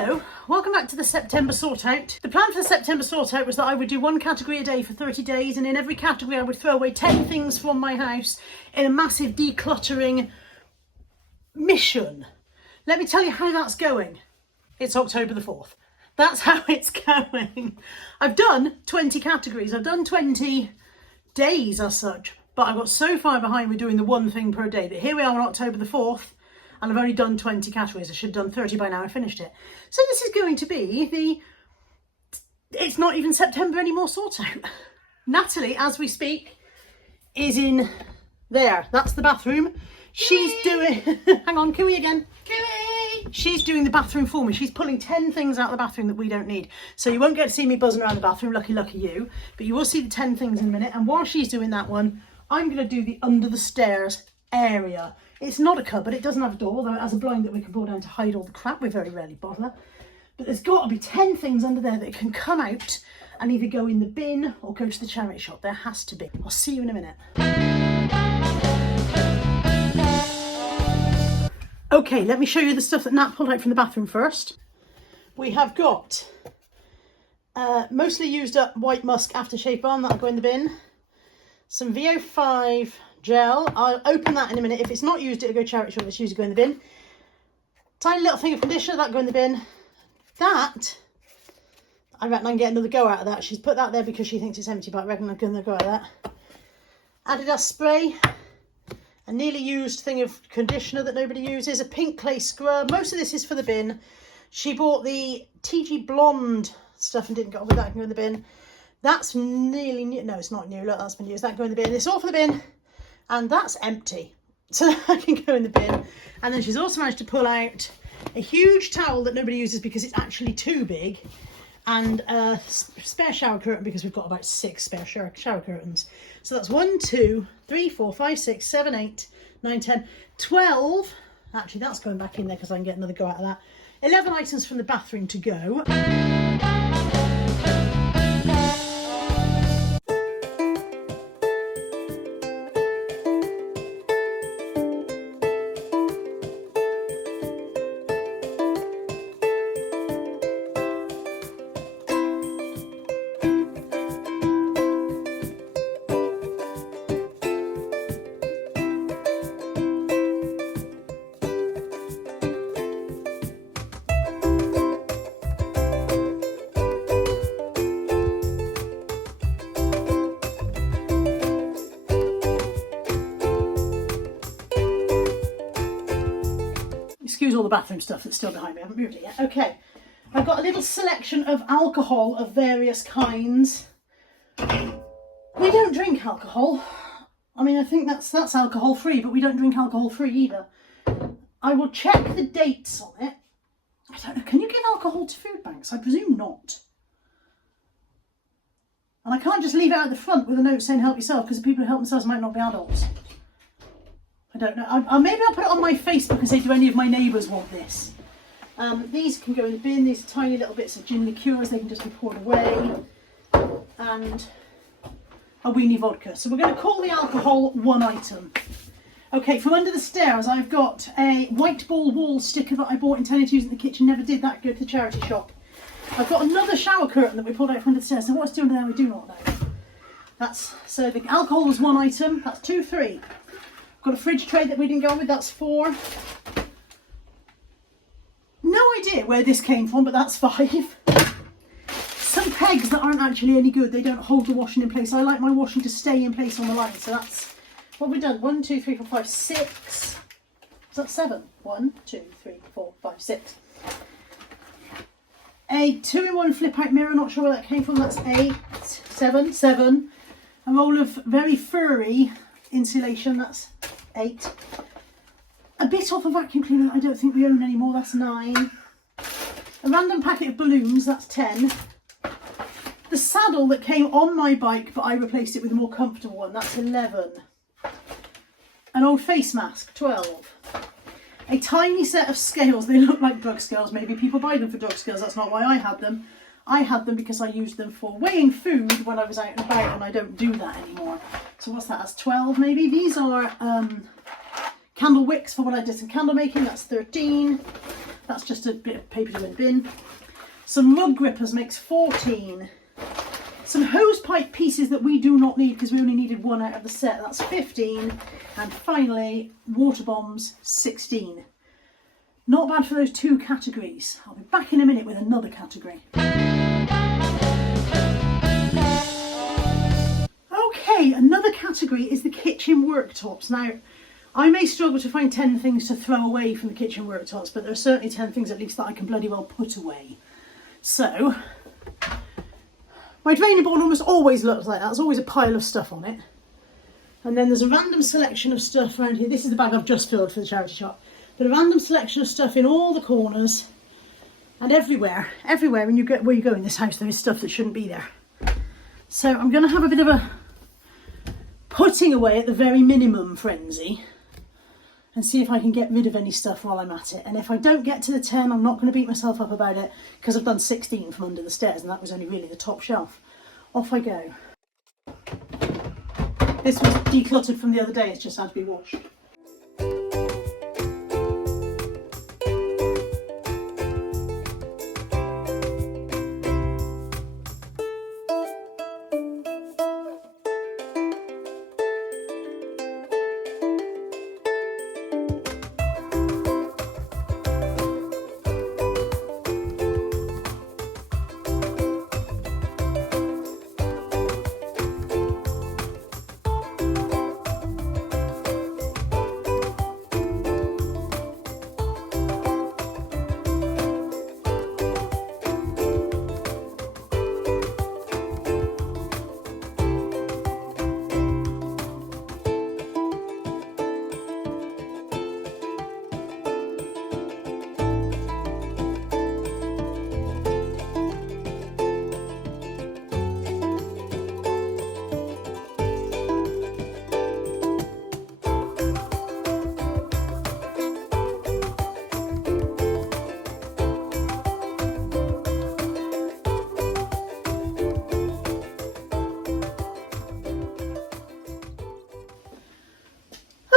Hello, welcome back to the September sort out. The plan for the September sort out was that I would do one category a day for 30 days, and in every category I would throw away 10 things from my house in a massive decluttering mission. Let me tell you how that's going. It's October the 4th. That's how it's going. I've done 20 categories. I've done 20 days as such, but I got so far behind with doing the one thing per day that here we are on October the 4th. And I've only done 20 categories. I should have done 30 by now. I finished it. So this is going to be it's not even September anymore sort out. Natalie, as we speak, is in there. That's the bathroom. She's doing, hang on, Cooey again. Cooey! She's doing the bathroom for me. She's pulling 10 things out of the bathroom that we don't need. So you won't get to see me buzzing around the bathroom, lucky you. But you will see the 10 things in a minute. And while she's doing that one, I'm going to do the under the stairs area. It's not a cupboard, it doesn't have a door, although it has a blind that we can pull down to hide all the crap. We very rarely bother. But there's got to be 10 things under there that can come out and either go in the bin or go to the charity shop. There has to be. I'll see you in a minute. Okay, let me show you the stuff that Nat pulled out from the bathroom first. We have got mostly used up white musk aftershave balm, that'll go in the bin. Some VO5 gel, I'll open that in a minute. If it's not used, it'll go charity shop. If it's used, it'll go in the bin. Tiny little thing of conditioner, that'll go in the bin. That, I reckon I can get another go out of that. She's put that there because she thinks it's empty, but I reckon I'm going to go out of that. Adidas spray, a nearly used thing of conditioner that nobody uses, a pink clay scrub. Most of this is for the bin. She bought the TG Blonde stuff and didn't get on with that. Can go in the bin. That's nearly new. No, it's not new. Look, that's been used. That can go in the bin. It's all for the bin. And that's empty, so that can go in the bin. And then she's also managed to pull out a huge towel that nobody uses because it's actually too big, and a spare shower curtain because we've got about 6 spare shower curtains. So that's 1, 2, 3, 4, 5, 6, 7, 8, 9, 10, 12. Actually, that's going back in there because I can get another go out of that. 11 items from the bathroom to go. Excuse all the bathroom stuff that's still behind me, I haven't moved it yet. Okay, I've got a little selection of alcohol of various kinds. We don't drink alcohol. I mean, I think that's alcohol free, but we don't drink alcohol free either. I will check the dates on it. I don't know, can you give alcohol to food banks? I presume not. And I can't just leave it out the front with a note saying help yourself, because the people who help themselves might not be adults. I don't know. Maybe I'll put it on my Facebook and say, do any of my neighbours want this? These can go in the bin. These are tiny little bits of gin liqueurs. They can just be poured away. And a weenie vodka. So we're going to call the alcohol one item. Okay, from under the stairs, I've got a white ball wall sticker that I bought intended to use in the kitchen. Never did that. Go to the charity shop. I've got another shower curtain that we pulled out from under the stairs. So what's doing there? We do not know. So the alcohol was one item. That's 2, 3. Got a fridge tray that we didn't go with, that's 4. No idea where this came from, but that's 5. Some pegs that aren't actually any good, they don't hold the washing in place. I like my washing to stay in place on the line, so that's what we've done. 1, 2, 3, 4, 5, 6. Is that 7? 1, 2, 3, 4, 5, 6. A 2-in-1 flip out mirror, not sure where that came from, that's 8, 7. A roll of very furry insulation, that's 8. A bit off a vacuum cleaner that I don't think we own anymore, that's 9. A random packet of balloons, that's 10. The saddle that came on my bike but I replaced it with a more comfortable one, that's 11. An old face mask, 12. A tiny set of scales, they look like drug scales, maybe people buy them for drug scales, that's not why I had them. I had them because I used them for weighing food when I was out and about, and I don't do that anymore. So what's that, that's 12 maybe? These are candle wicks for when I did some candle making, that's 13. That's just a bit of paper to in the bin. Some rug grippers makes 14. Some hose pipe pieces that we do not need because we only needed one out of the set. That's 15. And finally, water bombs, 16. Not bad for those 2 categories. I'll be back in a minute with another category. Okay, another category is the kitchen worktops. Now, I may struggle to find 10 things to throw away from the kitchen worktops, but there are certainly 10 things at least that I can bloody well put away. So, my draining board almost always looks like that. There's always a pile of stuff on it. And then there's a random selection of stuff around here. This is the bag I've just filled for the charity shop. But a random selection of stuff in all the corners and everywhere. Everywhere when you get where you go in this house, there is stuff that shouldn't be there. So I'm going to have a bit of a putting away at the very minimum frenzy and see if I can get rid of any stuff while I'm at it. And if I don't get to the 10, I'm not going to beat myself up about it because I've done 16 from under the stairs and that was only really the top shelf. Off I go. This was decluttered from the other day, it's just had to be washed.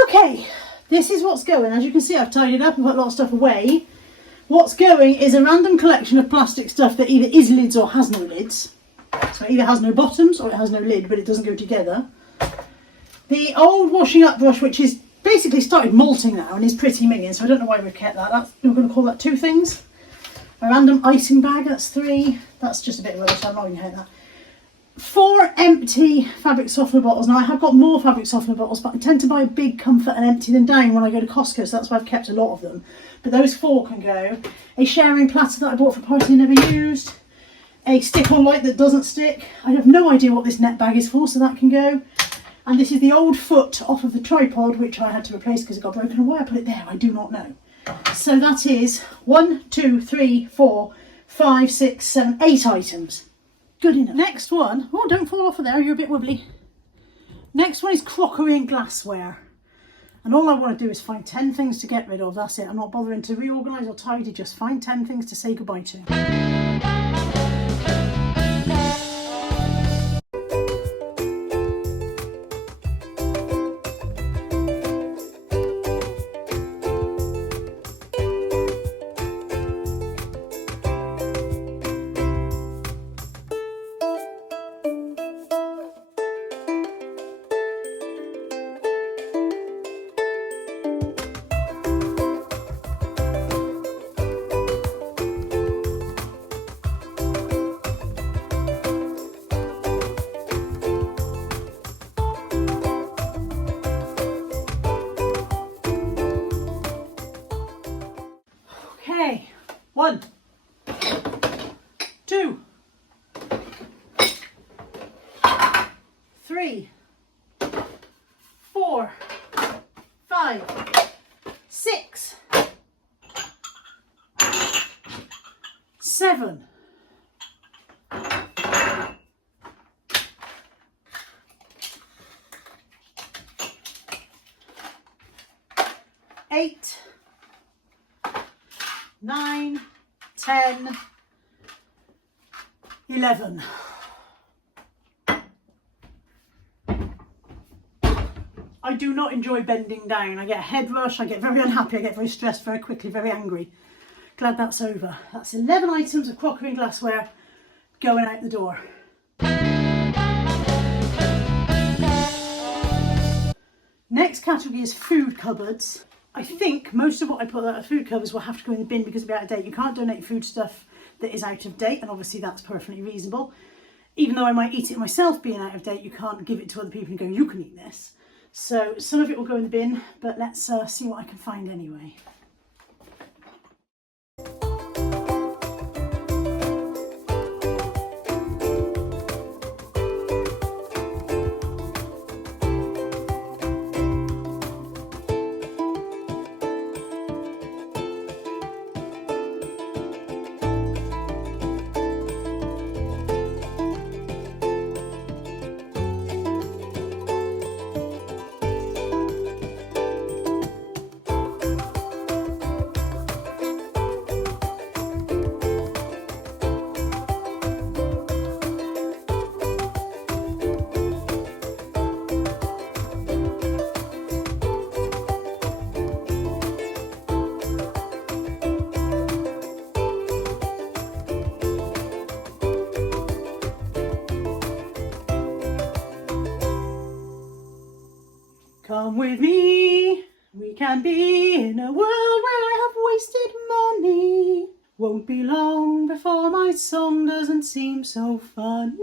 Okay, this is what's going. As you can see, I've tidied up and put a lot of stuff away. What's going is a random collection of plastic stuff that either is lids or has no lids. So it either has no bottoms or it has no lid, but it doesn't go together. The old washing up brush, which is basically started molting now and is pretty minging, so I don't know why we've kept that. We're going to call that 2 things. A random icing bag, that's 3. That's just a bit of rubbish, I'm not even counting that. 4 empty fabric softener bottles. Now I have got more fabric softener bottles, but I tend to buy a big Comfort and empty them down when I go to Costco, so that's why I've kept a lot of them. But those 4 can go. A sharing platter that I bought for a party and never used. A stick-on light that doesn't stick. I have no idea what this net bag is for, so that can go. And this is the old foot off of the tripod, which I had to replace because it got broken. And why I put it there, I do not know. So that is 1, 2, 3, 4, 5, 6, 7, 8 items. Good enough. Next one, oh don't fall off of there, you're a bit wobbly. Next one is crockery and glassware. And all I want to do is find 10 things to get rid of, that's it. I'm not bothering to reorganise or tidy, just find 10 things to say goodbye to. Okay, 1, 2, 3, 4, 5, 6, 7, 8, 9, 10, 11. I do not enjoy bending down. I get a head rush, I get very unhappy, I get very stressed very quickly, very angry. glad that's over. That's 11 items of crockery and glassware going out the door. Next category is food cupboards. I think most of what I put out of food cupboards will have to go in the bin because it'll be out of date. You can't donate food stuff that is out of date, and obviously that's perfectly reasonable. Even though I might eat it myself being out of date, you can't give it to other people and go, you can eat this. So some of it will go in the bin, but let's see what I can find anyway. Come with me, we can be in a world where I have wasted money. Won't be long before my song doesn't seem so funny.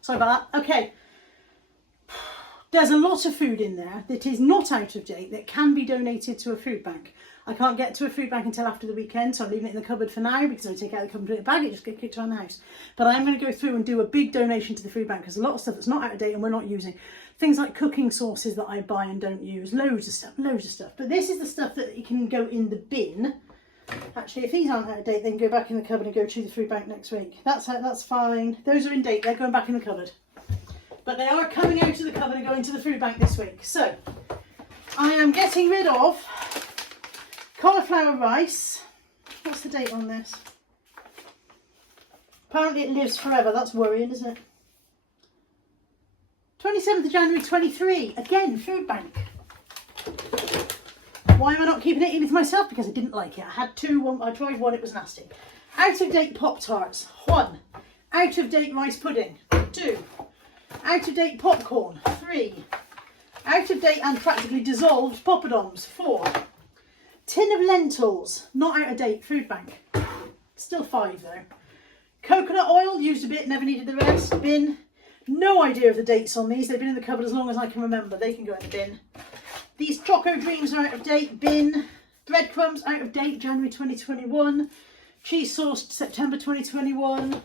Sorry about that. Okay. There's a lot of food in there that is not out of date that can be donated to a food bank. I can't get to a food bank until after the weekend, so I'm leaving it in the cupboard for now because I take it out of the cupboard, put it in a bag, it just gets kicked around the house. But I'm going to go through and do a big donation to the food bank because a lot of stuff that's not out of date and we're not using. Things like cooking sauces that I buy and don't use, loads of stuff. But this is the stuff that you can go in the bin. Actually, if these aren't out of date, they can go back in the cupboard and go to the food bank next week. That's fine. Those are in date, they're going back in the cupboard. But they are coming out of the cupboard and going to the food bank this week. So, I am getting rid of cauliflower rice. What's the date on this? Apparently it lives forever. That's worrying, isn't it? 27th of January 23. Again, food bank. Why am I not keeping it in with myself? Because I didn't like it. I had two. I tried one. It was nasty. Out of date Pop-Tarts. 1. Out of date rice pudding. 2. Out of date popcorn. 3. Out of date and practically dissolved poppadoms. 4. Tin of lentils. Not out of date. Food bank. Still 5 though. Coconut oil. Used a bit. Never needed the rest. Bin. No idea of the dates on these. They've been in the cupboard as long as I can remember. They can go in the bin. These Choco Dreams are out of date. Bin. Breadcrumbs out of date. January 2021. Cheese sauce September 2021.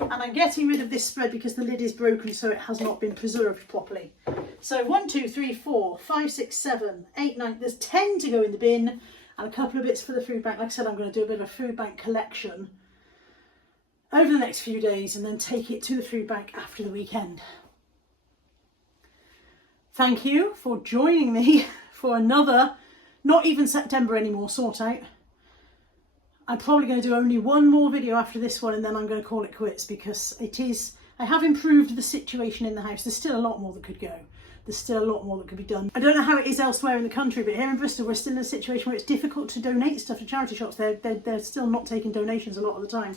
And I'm getting rid of this spread because the lid is broken, so it has not been preserved properly. So 1, 2, 3, 4, 5, 6, 7, 8, 9. There's 10 to go in the bin and a couple of bits for the food bank. Like I said, I'm going to do a bit of a food bank collection over the next few days and then take it to the food bank after the weekend. Thank you for joining me for another, not even September anymore, sort out. I'm probably going to do only one more video after this one and then I'm going to call it quits because I have improved the situation in the house. There's still a lot more that could go. There's still a lot more that could be done. I don't know how it is elsewhere in the country, but here in Bristol we're still in a situation where it's difficult to donate stuff to charity shops. They're still not taking donations a lot of the time.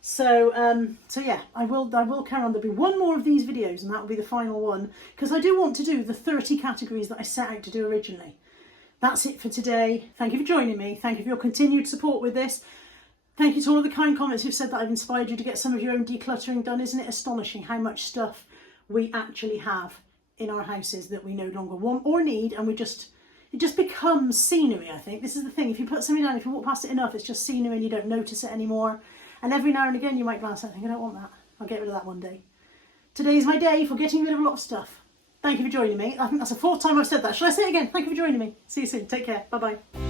So yeah, I will carry on. There'll be one more of these videos and that will be the final one because I do want to do the 30 categories that I set out to do originally. That's it for today. Thank you for joining me. Thank you for your continued support with this. Thank you to all of the kind comments who've said that I've inspired you to get some of your own decluttering done. Isn't it astonishing how much stuff we actually have in our houses that we no longer want or need, and it just becomes scenery, I think. This is the thing. If you put something down, if you walk past it enough, it's just scenery and you don't notice it anymore. And every now and again you might glance at it and think, I don't want that. I'll get rid of that one day. Today is my day for getting rid of a lot of stuff. Thank you for joining me. I think that's the 4th time I've said that. Shall I say it again? Thank you for joining me. See you soon. Take care. Bye-bye.